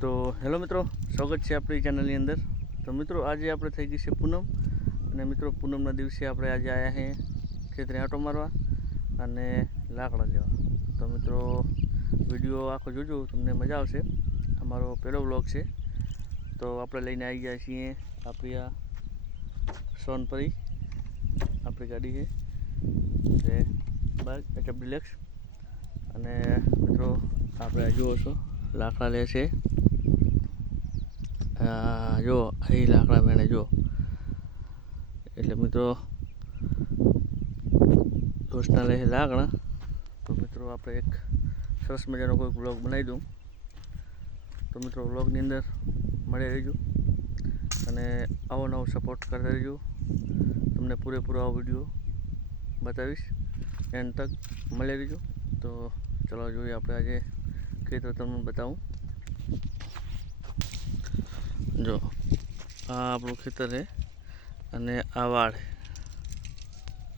તો હેલો મિત્રો, સ્વાગત છે આપણી ચેનલની અંદર। તો મિત્રો આજે આપણે થઈ ગઈ છે પૂનમ, અને મિત્રો પૂનમના દિવસે આપણે આજે આવ્યા છીએ ખેતરે આંટો મારવા અને લાકડા લેવા। તો મિત્રો વિડીયો આખો જોજો, તમને મજા આવશે। અમારો પહેલો વ્લોગ છે। તો આપણે લઈને આવી ગયા છીએ આપણી આ સોનપરી, આપણી ગાડી છે બાઇક HF Deluxe। અને મિત્રો આપણે જુઓ છો લાકડા લે છે, જો અહીં લાકડા મેળે જો, એટલે મિત્રો દોસ્તના લે છે લાકડા। તો મિત્રો આપણે એક સરસ મજાનો કોઈ વ્લોગ બનાવી દઉં, તો મિત્રો વ્લોગની અંદર મળી રહેજો અને આવો નવો સપોર્ટ કરતા રહેજો। તમને પૂરેપૂરો આવો વિડીયો બતાવીશ, એન્ડ તક મળી રહેજો। તો ચલો જોઈએ આપણે આજે ખેતર તમને બતાવું। જો આ આપણું ખેતર છે અને આ વાડ,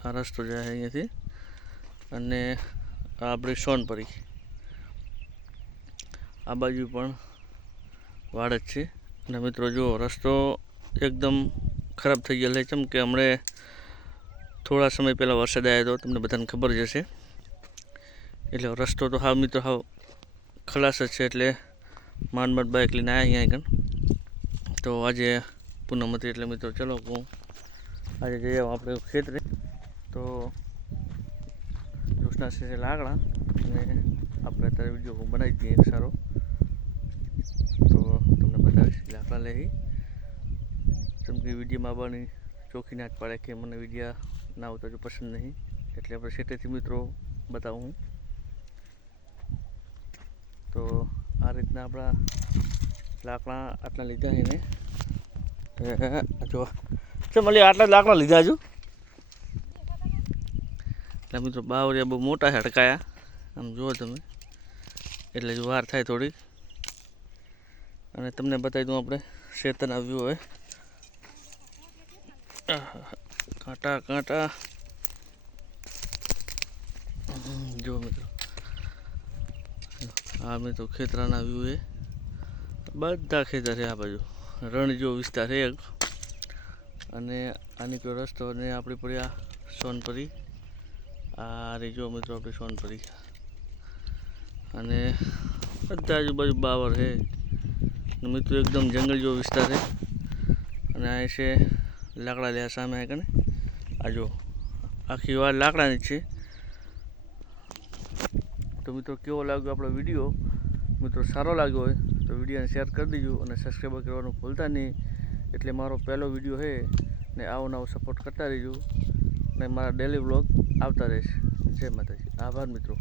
આ રસ્તો જાય અહીંયાથી, અને આ આપણી સોનપરી, આ બાજુ પણ વાડ જ છે। અને મિત્રો જો રસ્તો એકદમ ખરાબ થઈ ગયેલો છે, કેમ કે હમણે થોડા સમય પહેલાં વરસાદ આવ્યો હતો, તમને બધાને ખબર જ હશે। એટલે રસ્તો તો હાવ મિત્રો હાવ ખલાસ જ છે, એટલે માંડ બાઇક લઈને આવ્યા અહીંયા આગળ। તો આજે પૂનમ હતી એટલે મિત્રો ચલો હું આજે જઈએ આપણે ખેતરે। તો જોશના છે લાકડા, અને આપણે અત્યારે વિડીયો બનાવી દઈએ એક સારો, તો તમને બતાવીશ લાકડા લઈ। જેમ કે વિડીયોમાં આવવાની ચોખ્ખી ના જ પાડે કે મને વિડીયો ના આવતા જો પસંદ નહીં, એટલે આપણે સેટેથી મિત્રો બતાવું હું। તો આ રીતના આપણા લાકડા આટલા લીધા એને, જો મળી આટલા લાકડા લીધા હજુ, એટલે મિત્રો બાવરિયા બહુ મોટા છે, અટકાયા આમ જુઓ તમે, એટલે જો વાર થાય થોડી। અને તમને બતાવી દઉં આપણે ખેતરના વ્યૂ હોય, કાંટા કાંટા જો મિત્રો, આ મિત્રો ખેતરાના વ્યૂ એ બધા ખેતર છે, આ બાજુ રણ જેવો વિસ્તાર છે એક, અને આની કોઈ રસ્તો ને આપણી પડી આ સોનપરી, આ રહી જો મિત્રો આપણી સોનપરી, અને બધા આજુબાજુ બાવર છે મિત્રો, એકદમ જંગલ જેવો વિસ્તાર છે। અને આ છે લાકડા લ્યા સામે કને, આ જો આખી વાર લાકડાની જ છે। તો મિત્રો કેવો લાગ્યો આપણો વિડીયો? મિત્રો સારો લાગ્યો હોય તો વિડીયોને શેર કરી દેજો, અને સબસ્ક્રાઈબ કરવાનું ભૂલતા નહીં। એટલે મારો પહેલો વિડીયો છે ને આવો નવો સપોર્ટ કરતા રહેજો, ને મારા ડેલી વ્લોગ આવતા રહેશે। જય માતાજી, આભાર મિત્રો।